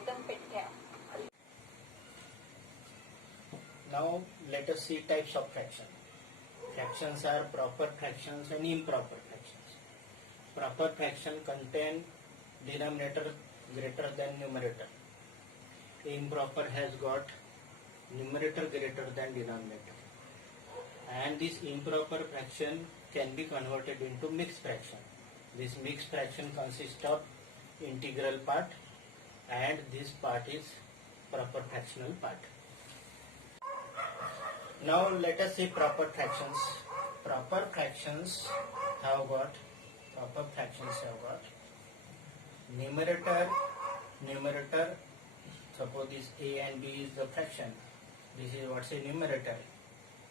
एकदम पेट्या. Now let us see types of fraction. Fractions are proper fractions and improper fractions. Proper fraction contain denominator greater than numerator. Improper has got numerator greater than denominator. And this improper fraction can be converted into mixed fraction. This mixed fraction consists of integral part, and this part is proper fractional part. Now let us see proper fractions. Proper fractions have got numerator. Suppose this a and b is the fraction. This is what's a numerator,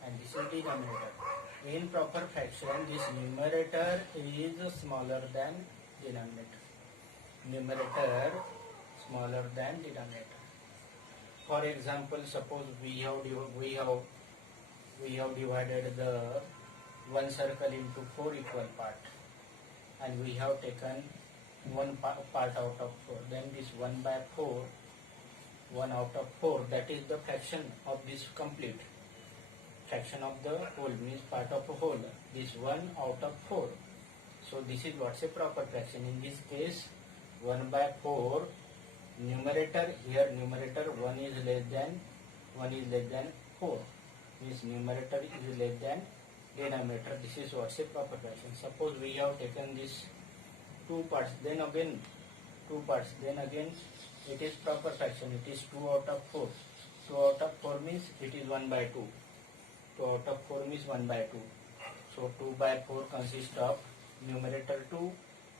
and this is denominator. In proper fraction, this numerator is smaller than denominator. Numerator smaller than denominator. For example, suppose we have divided the one circle into 4 equal parts, and we have taken one part out of 4. Then this 1 by 4, 1 out of 4, that is the fraction of this complete. Fraction of the whole means part of a whole. This 1 out of 4. So this is what's a proper fraction. In this case, 1 by 4, numerator 1 is less than 4. Means numerator is less than denominator. This is what's a proper fraction. Suppose we have taken this 2 parts, then again 2 parts, then again it is proper fraction. It is 2 out of 4. 2 out of 4 means it is 1 by 2. 2 out of 4 means 1 by 2. So 2 by 4 consists of numerator 2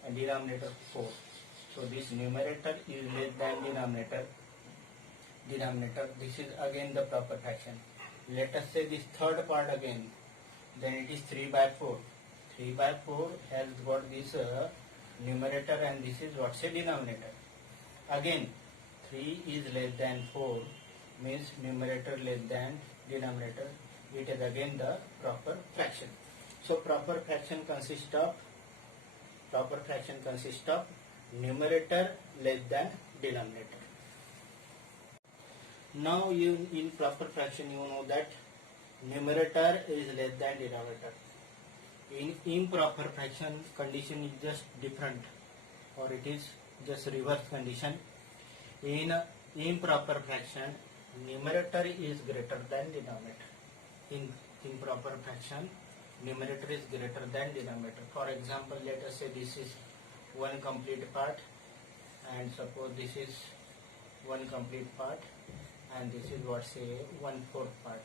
and denominator 4. So this numerator is less than denominator. This is again the proper fraction. Let us say this third part again. Then it is 3 by 4. 3 by 4 has got this numerator, and this is what's a denominator. Again 3 is less than 4 means numerator less than denominator. It is again the proper fraction. So proper fraction consists of numerator less than denominator. Now in proper fraction you know that numerator is less than denominator. In improper fraction condition is just different, or it is just reverse condition. In improper fraction, numerator is greater than denominator. In improper fraction, numerator is greater than denominator. For example, let us say this is one complete part, and suppose this is one complete part, and this is what say 1/4 part.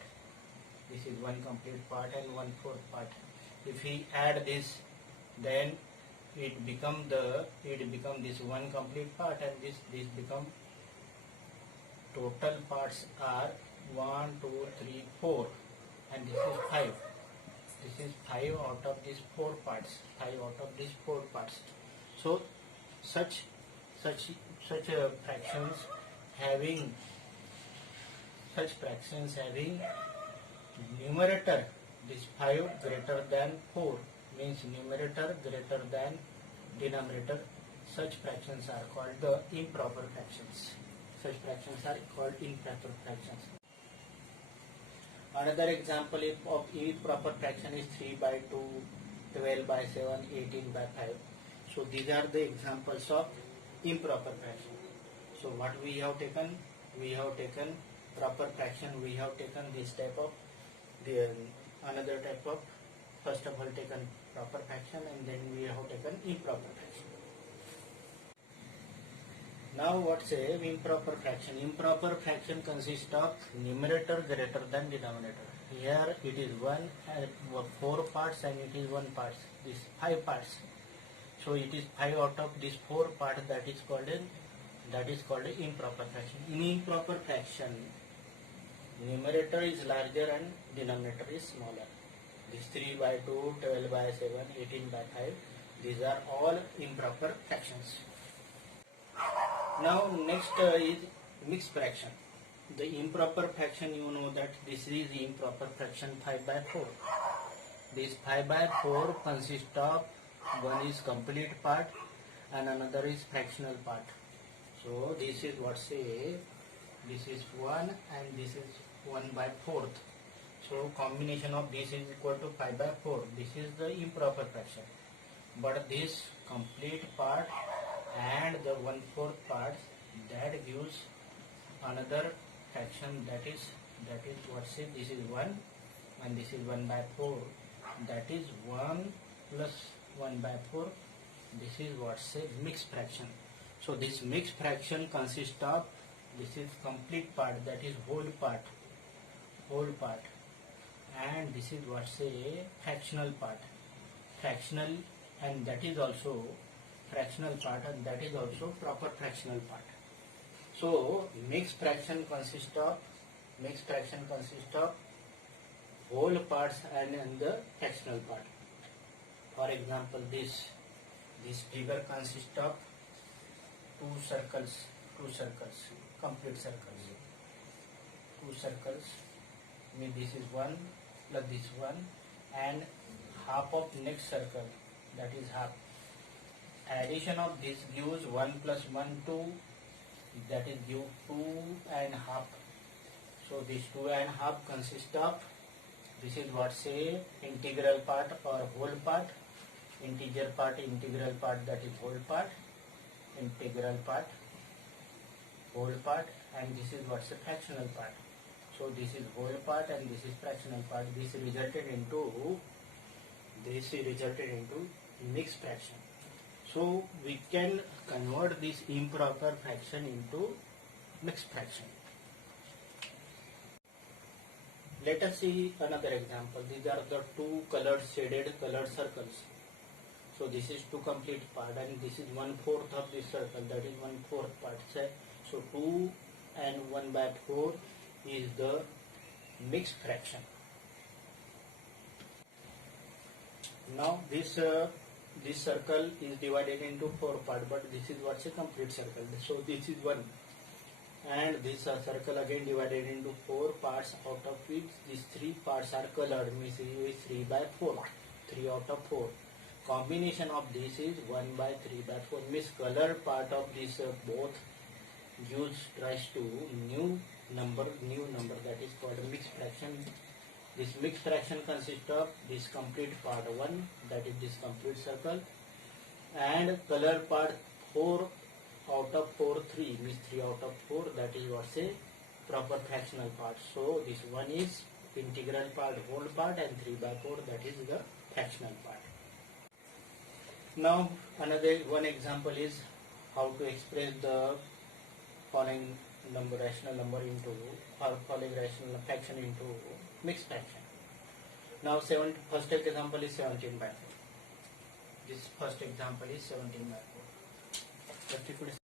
This is one complete part and 1/4 part. If we add this, then it become this one complete part, and this become total parts are 1, 2, 3, 4, and this is 5. This is 5 out of these 4 parts. 5 out of these 4 parts. So such fractions having numerator this 5 greater than 4 means numerator greater than denominator. Such fractions are called the improper fractions. Such fractions are called improper fractions. Another example of improper fraction is 3 by 2, 12 by 7, 18 by 5. So these are the examples of improper fraction. So what we have taken? We have taken proper fraction. We have taken this type of another type of, first of all taken proper fraction, and then we have taken improper fraction. Now what's a improper fraction? Improper fraction consists of numerator greater than denominator. Here it is 4 parts and it is 1 part. This 5 parts. So it is 5 out of this 4 part, that is called an improper fraction. In improper fraction, numerator is larger and denominator is smaller. This 3 by 2, 12 by 7, 18 by 5, these are all improper fractions. Now next is mixed fraction. The improper fraction, you know that this is improper fraction 5 by 4. This 5 by 4 consists of one is complete part and another is fractional part. So this is what say, this is 1 and this is 1 by 4th. So combination of this is equal to 5 by 4. This is the improper fraction. But this complete part and the 1/4 part, that gives another fraction, that is what say, this is 1 and this is 1 by 4. That is 1 plus 1 by 4. This is what say mixed fraction. So this mixed fraction consists of, this is complete part, that is whole part, and this is what say fractional part, fractional, and that is also fractional part, and that is also proper fractional part. So mixed fraction consists of whole parts and the fractional part. For example, this figure consists of two circles, complete circles. Two circles, mean this is 1 plus this 1, and half of next circle, that is half. Addition of this gives 1 plus 1, 2, that is give 2 and half. So this 2 and half consists of, this is what say integral part or whole part, integer part, integral part, that is whole part, integral part, whole part, and this is what's a fractional part. So this is whole part and this is fractional part. This resulted into mixed fraction. So we can convert this improper fraction into mixed fraction. Let us see another example. These are the two shaded colored circles. So this is two complete part and this is 1/4 of this circle, that is 1/4 part. So 2 and 1 by 4 is the mixed fraction. Now this circle is divided into 4 parts, but this is what's a complete circle. So this is 1, and this circle again divided into 4 parts, out of which these 3 parts are colored, means it is 3 by 4, 3 out of 4. Combination of this is 1 by 3 by 4, means color part of this both gives rise to new number, that is called a mixed fraction. This mixed fraction consists of this complete part 1, that is this complete circle, and color part 4 out of 4, 3, means 3 out of 4, that is what's a proper fractional part. So this one is integral part, whole part, and 3 by 4, that is the fractional part. Now another one example is how to express the following rational number into, or following rational fraction into mixed fraction. Now first example is 17 by 4. This first example is 17 by 4.